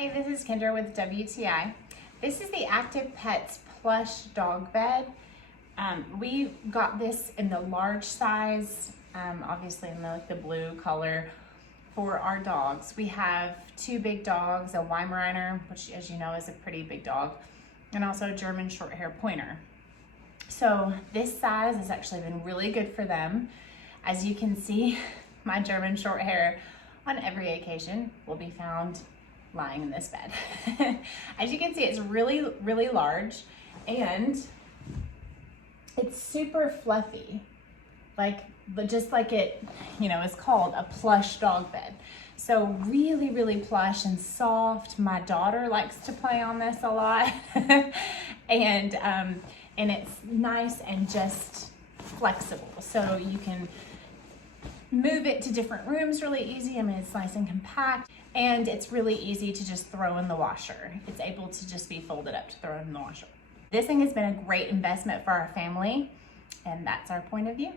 Hey, this is Kendra with WTI. This is the Active Pets plush dog bed. We got this in the large size, obviously in the blue color for our dogs. We have two big dogs, a Weimaraner, which as you know is a pretty big dog, and also a German short hair pointer. So this size has actually been really good for them. As you can see, my German short hair on every occasion will be found lying in this bed. As you can see, it's really, really large and it's super fluffy, just like it, is called a plush dog bed. So really, really plush and soft. My daughter likes to play on this a lot. and it's nice and just flexible. So you can move it to different rooms really easy. I mean, it's nice and compact, and it's really easy to just throw in the washer. It's able to just be folded up to throw in the washer. This thing has been a great investment for our family, and that's our point of view.